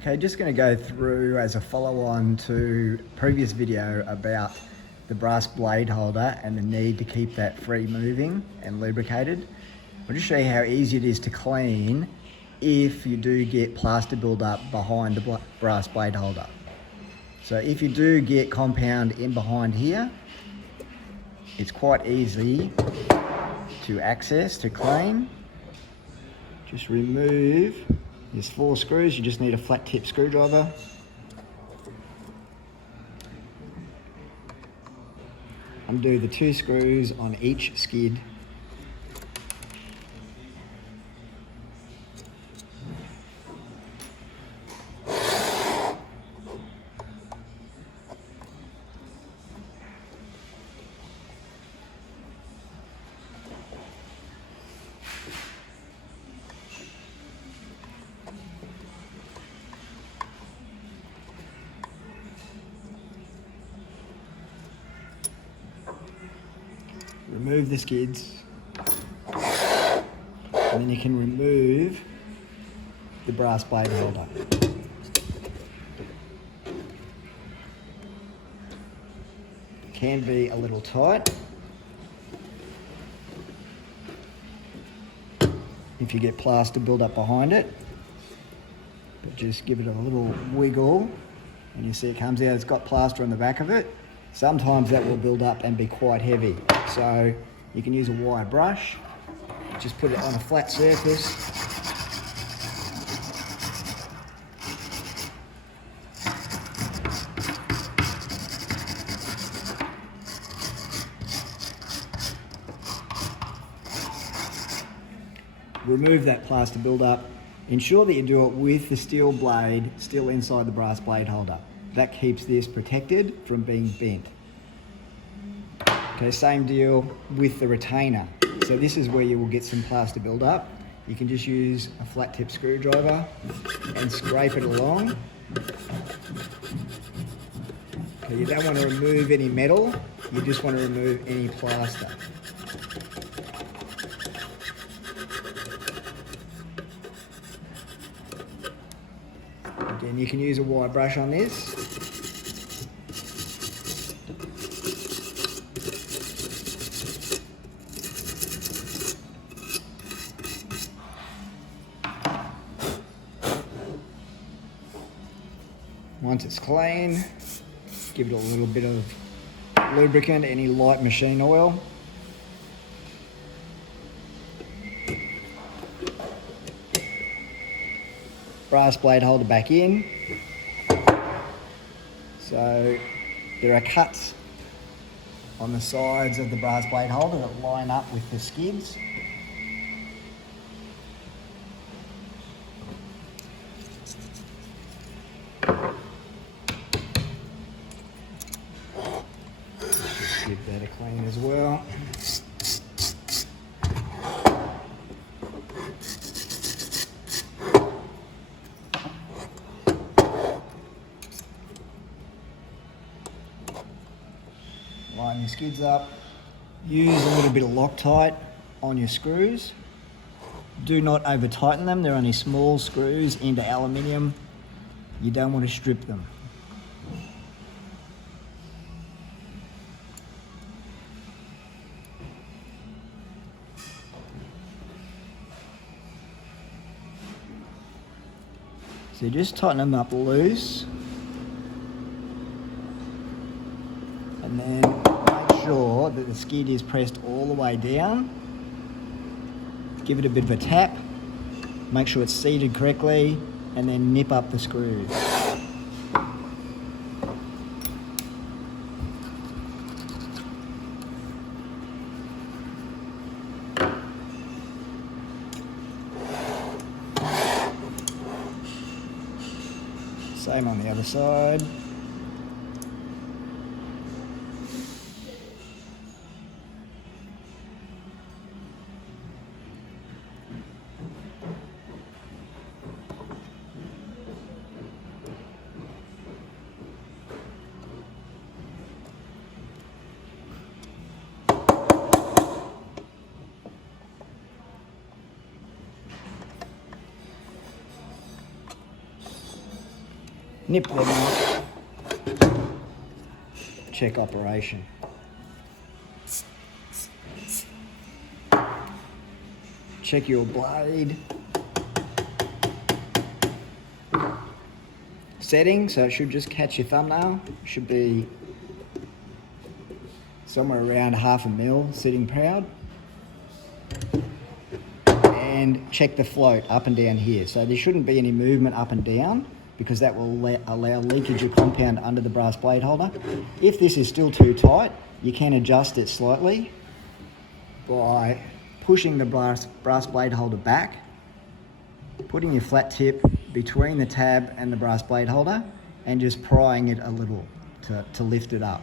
Okay, just going to go through as a follow-on to previous video about the brass blade holder and the need to keep that free moving and lubricated. I'll just show you how easy it is to clean if you do get plaster build-up behind the brass blade holder. So if you do get compound in behind here, it's quite easy to access, to clean. Just remove. There's 4 screws, you just need a flat tip screwdriver. Undo the 2 screws on each skid. Remove the skids, and then you can remove the brass blade holder. It can be a little tight if you get plaster build up behind it, but just give it a little wiggle and you see it comes out. It's got plaster on the back of it. Sometimes that will build up and be quite heavy. So you can use a wire brush, just put it on a flat surface. Remove that plaster build-up. Ensure that you do it with the steel blade still inside the brass blade holder. That keeps this protected from being bent. Okay, same deal with the retainer. So this is where you will get some plaster build-up. You can just use a flat tip screwdriver and scrape it along. Okay, you don't want to remove any metal, you just want to remove any plaster. Again, you can use a wire brush on this. Once it's clean, give it a little bit of lubricant, any light machine oil. Brass blade holder back in. So there are cuts on the sides of the brass blade holder that line up with the skids. Give that a clean as well. Line your skids up. Use a little bit of Loctite on your screws. Do not over tighten them. They're only small screws into aluminium. You don't want to strip them. So you just tighten them up loose, and then make sure that the skid is pressed all the way down. Give it a bit of a tap, make sure it's seated correctly, and then nip up the screws. Same on the other side. Nip them off. Check operation. Check your blade. Setting, so it should just catch your thumbnail. Should be somewhere around 1/2 mil, sitting proud. And check the float up and down here. So there shouldn't be any movement up and down because that will allow leakage of compound under the brass blade holder. If this is still too tight, you can adjust it slightly by pushing the brass blade holder back, putting your flat tip between the tab and the brass blade holder and just prying it a little to lift it up.